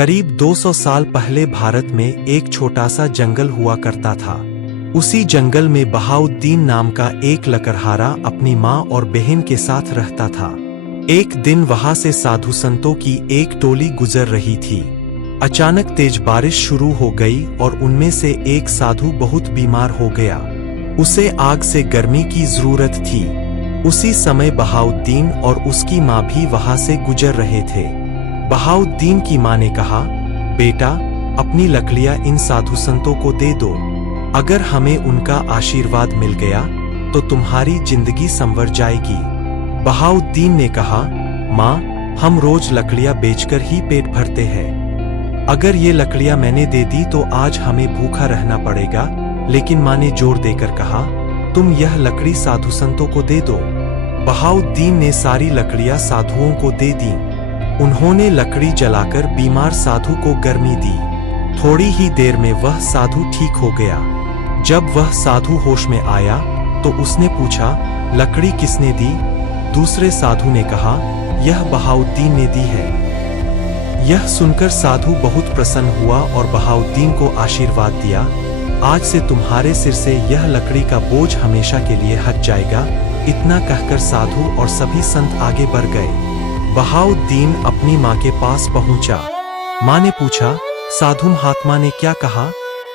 करीब 200 साल पहले भारत में एक छोटा सा जंगल हुआ करता था। उसी जंगल में बहाउद्दीन नाम का एक लकड़हारा अपनी माँ और बहन के साथ रहता था। एक दिन वहां से साधु संतों की एक टोली गुजर रही थी। अचानक तेज बारिश शुरू हो गई और उनमें से एक साधु बहुत बीमार हो गया। उसे आग से गर्मी की जरूरत थी। उसी समय बहाउद्दीन और उसकी माँ भी वहां से गुजर रहे थे। बहाउद्दीन की माँ ने कहा, बेटा, अपनी लकड़ियां इन साधु संतों को दे दो। अगर हमें उनका आशीर्वाद मिल गया तो तुम्हारी जिंदगी संवर जाएगी। बहाउद्दीन ने कहा, माँ, हम रोज लकड़ियां बेचकर ही पेट भरते हैं। अगर ये लकड़ियां मैंने दे दी तो आज हमें भूखा रहना पड़ेगा। लेकिन माँ ने जोर देकर कहा, तुम यह लकड़ी साधु संतों को दे दो। बहाउद्दीन ने सारी लकड़ियां साधुओं को दे दी। उन्होंने लकड़ी जलाकर बीमार साधु को गर्मी दी। थोड़ी ही देर में वह साधु ठीक हो गया। जब वह साधु होश में आया तो उसने पूछा, लकड़ी किसने दी? दूसरे साधु ने कहा, यह बहाउद्दीन ने दी है। यह सुनकर साधु बहुत प्रसन्न हुआ और बहाउद्दीन को आशीर्वाद दिया, आज से तुम्हारे सिर से यह लकड़ी का बोझ हमेशा के लिए हट जाएगा। इतना कहकर साधु और सभी संत आगे बढ़ गए। बहाउद्दीन अपनी माँ के पास पहुंचा। माँ ने पूछा, साधु महात्मा ने क्या कहा?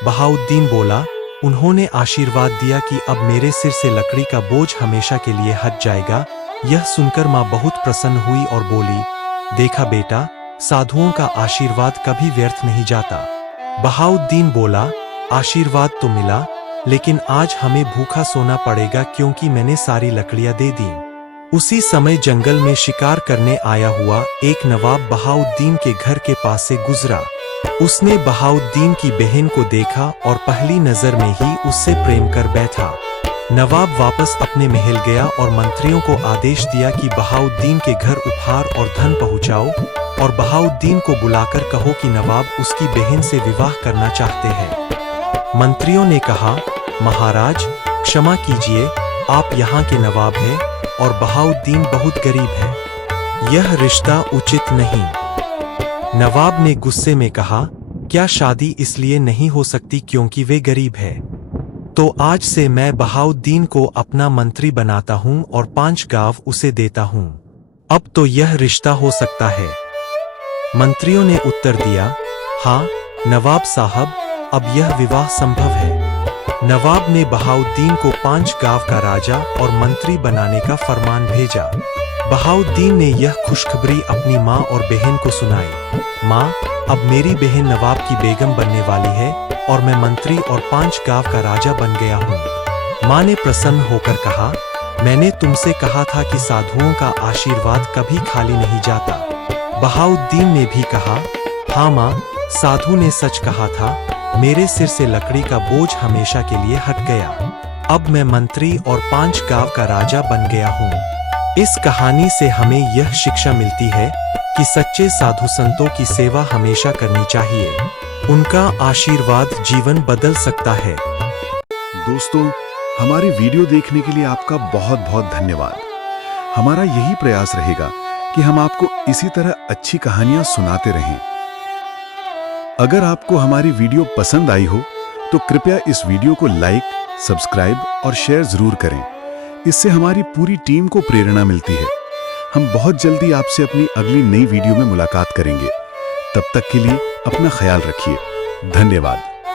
बहाउद्दीन बोला, उन्होंने आशीर्वाद दिया कि अब मेरे सिर से लकड़ी का बोझ हमेशा के लिए हट जाएगा। यह सुनकर माँ बहुत प्रसन्न हुई और बोली, देखा बेटा, साधुओं का आशीर्वाद कभी व्यर्थ नहीं जाता। बहाउद्दीन बोला, आशीर्वाद तो मिला, लेकिन आज हमें भूखा सोना पड़ेगा क्योंकि मैंने सारी लकड़ियां दे दी। उसी समय जंगल में शिकार करने आया हुआ एक नवाब बहाउद्दीन के घर के पास से गुजरा। उसने बहाउद्दीन की बहन को देखा और पहली नजर में ही उससे प्रेम कर बैठा। नवाब वापस अपने महल गया और मंत्रियों को आदेश दिया कि बहाउद्दीन के घर उपहार और धन पहुंचाओ और बहाउद्दीन को बुलाकर कहो कि नवाब उसकी बहन से विवाह करना चाहते हैं। मंत्रियों ने कहा, महाराज, क्षमा कीजिए, आप यहाँ के नवाब हैं और बहाउद्दीन बहुत गरीब है। यह रिश्ता उचित नहीं। नवाब ने गुस्से में कहा, क्या शादी इसलिए नहीं हो सकती क्योंकि वे गरीब है? तो आज से मैं बहाउद्दीन को अपना मंत्री बनाता हूँ और 5 गांव उसे देता हूँ। अब तो यह रिश्ता हो सकता है। मंत्रियों ने उत्तर दिया, हाँ नवाब साहब, अब यह विवाह संभव है। नवाब ने बहाउद्दीन को 5 गांव का राजा और मंत्री बनाने का फरमान भेजा। बहाउद्दीन ने यह खुशखबरी अपनी माँ और बहन को सुनाई। माँ, अब मेरी बहन नवाब की बेगम बनने वाली है और मैं मंत्री और 5 गांव का राजा बन गया हूँ। माँ ने प्रसन्न होकर कहा, मैंने तुमसे कहा था कि साधुओं का आशीर्वाद कभी खाली नहीं जाता। बहाउद्दीन ने भी कहा, हाँ माँ, साधु ने सच कहा था, मेरे सिर से लकड़ी का बोझ हमेशा के लिए हट गया। अब मैं मंत्री और 5 गांव का राजा बन गया हूँ। इस कहानी से हमें यह शिक्षा मिलती है कि सच्चे साधु संतों की सेवा हमेशा करनी चाहिए। उनका आशीर्वाद जीवन बदल सकता है। दोस्तों, हमारी वीडियो देखने के लिए आपका बहुत बहुत धन्यवाद। हमारा यही प्रयास रहेगा कि हम आपको इसी तरह अच्छी कहानियां सुनाते रहें। अगर आपको हमारी वीडियो पसंद आई हो तो कृपया इस वीडियो को लाइक, सब्सक्राइब और शेयर जरूर करें। इससे हमारी पूरी टीम को प्रेरणा मिलती है। हम बहुत जल्दी आपसे अपनी अगली नई वीडियो में मुलाकात करेंगे। तब तक के लिए अपना ख्याल रखिए। धन्यवाद।